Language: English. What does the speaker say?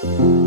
Thank you.